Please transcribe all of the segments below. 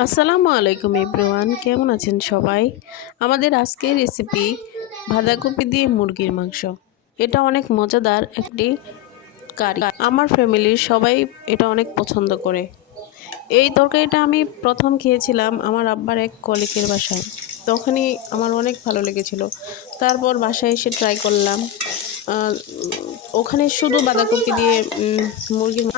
আসসালামু আলাইকুম এভরিওয়ান, কেমন আছেন সবাই? আমাদের আজকের রেসিপি বাঁধাকপি দিয়ে মুরগির মাংস। এটা অনেক মজাদার একটি কারি। আমার ফ্যামিলির সবাই এটা অনেক পছন্দ করে। এই তরকারিটা আমি প্রথম খেয়েছিলাম আমার আব্বার এক কলিগের বাসায়। তখনই আমার অনেক ভালো লেগেছিল। তারপর বাসায় এসে ট্রাই করলাম। ওখানে শুধু বাঁধাকপি দিয়ে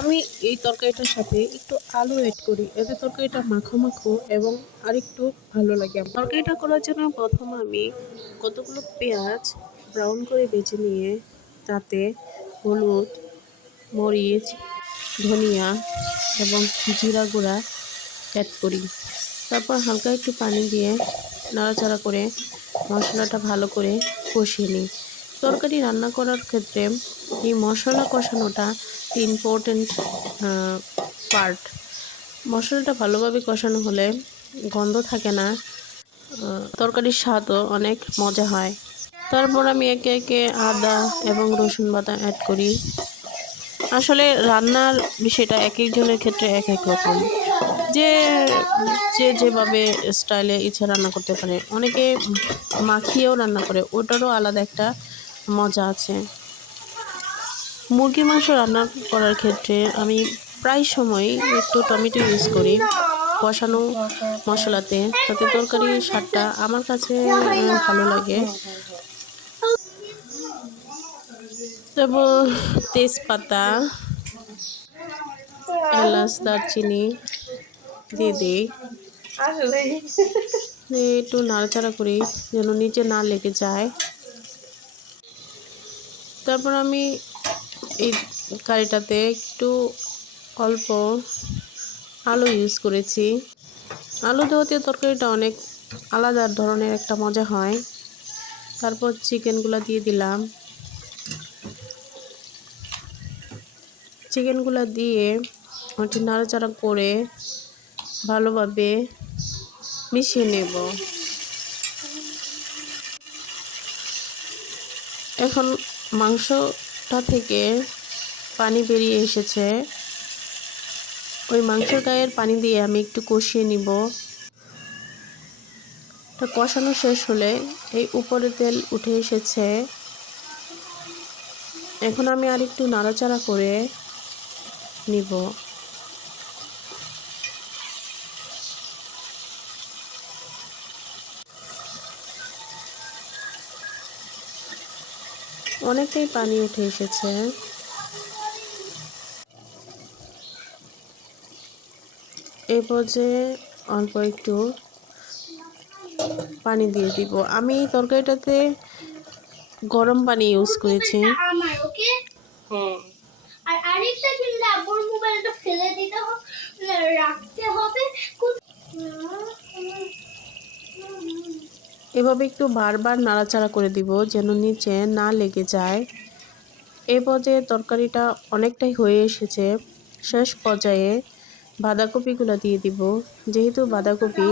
আমি এই তরকারিটার সাথে একটু আলু এড করি, এতে তরকারিটা মাখো মাখো এবং আরেকটু ভালো লাগে। তরকারিটা করার জন্য প্রথম আমি কতগুলো পেঁয়াজ ব্রাউন করে বেছে নিয়ে তাতে হলুদ, মরিচ, ধনিয়া এবং জিরা গুঁড়া অ্যাড করি। তারপর হালকা একটু পানি দিয়ে নাড়াচাড়া করে মশলাটা ভালো করে কষিয়ে নিই। তরকারি রান্না করার ক্ষেত্রে এই মশলা কষানোটা ইম্পর্টেন্ট পার্ট। মশলাটা ভালোভাবে কষানো হলে গন্ধ থাকে না, তরকারির স্বাদও অনেক মজা হয়। তারপর আমি একে একে আদা এবং রসুন বাটা অ্যাড করি। আসলে রান্নার বিষয়টা এক একজনের ক্ষেত্রে এক এক রকম। যে যে যেভাবে স্টাইলে ইচ্ছা রান্না করতে পারে। অনেকে মাখিয়েও রান্না করে, ওটারও আলাদা একটা মজা আছে। মুরগির মাংস রান্না করার ক্ষেত্রে আমি প্রায় সময় একটু টমেটো ইউজ করি কষানো মশলাতে, তাতে তরকারির স্বাদটা আমার কাছে ভালো লাগে। তারপর তেজপাতা, এলাচ, দারচিনি দিয়ে দিই, একটু নাড়াচাড়া করি যেন নিচে না লেগে যায়। তারপর আমি এই কারিটাতে একটু অল্প আলু ইউজ করেছি। আলু দেওয়াতে তরকারিটা অনেক আলাদা ধরনের একটা মজা হয়। তারপর চিকেনগুলো দিয়ে দিলাম। চিকেনগুলো দিয়ে একটু নাড়াচাড়া করে ভালোভাবে মিশিয়ে নেব। এখন মাংসটা থেকে পানি বেরিয়ে এসেছে, ওই মাংসের গায়ের পানি দিয়ে আমি একটু কষিয়ে নিব। কষানো শেষ হলে এই উপরে তেল উঠে এসেছে। এখন আমি আর একটু নাড়াচাড়া করে নিব। অনেকটাই পানি উঠে এসেছে। এই পর্যায়ে অল্প একটু পানি দিয়ে দিব। আমি তরকারিটাতে গরম পানি ইউজ করেছি। আর আরেকটা কিন্তু আব্বুর মোবাইলটা ফেলে দিতে হবে, রাখতে হবে। এভাবে একটু বারবার নাড়াচাড়া করে দিব যেন নিচে না লেগে যায়। এই পর্যায়ে তরকারিটা অনেকটাই হয়ে এসেছে। শেষ পর্যায়ে বাঁধাকপিগুলো দিয়ে দিব। যেহেতু বাঁধাকপি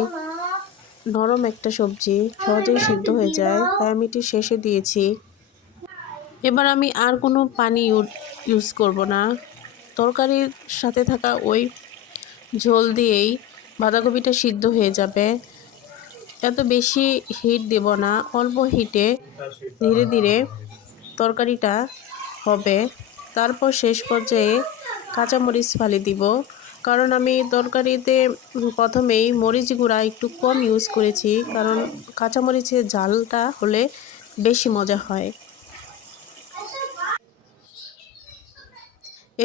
নরম একটা সবজি, সহজেই সিদ্ধ হয়ে যায়, তাই আমি এটি শেষে দিয়েছি। এবার আমি আর কোনো পানি ইউজ করব না। তরকারির সাথে থাকা ওই ঝোল দিয়েই বাঁধাকপিটা সিদ্ধ হয়ে যাবে। এত বেশি হিট দেব না, অল্প হিটে ধীরে ধীরে তরকারিটা হবে। তারপর শেষ পর্যায়ে কাঁচামরিচ ফালি দিব, কারণ আমি তরকারিতে প্রথমেই মরিচ গুঁড়া একটু কম ইউজ করেছি, কারণ কাঁচামরিচের ঝালটা হলে বেশি মজা হয়।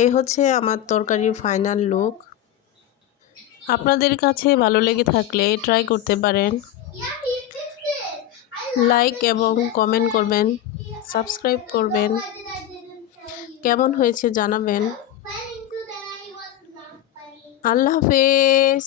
এই হচ্ছে আমার তরকারির ফাইনাল লুক। আপনাদের কাছে ভালো লেগে থাকলে ট্রাই করতে পারেন। লাইক এবং কমেন্ট করবেন, সাবস্ক্রাইব করবেন, কেমন হয়েছে জানাবেন। আল্লাহ হাফেজ।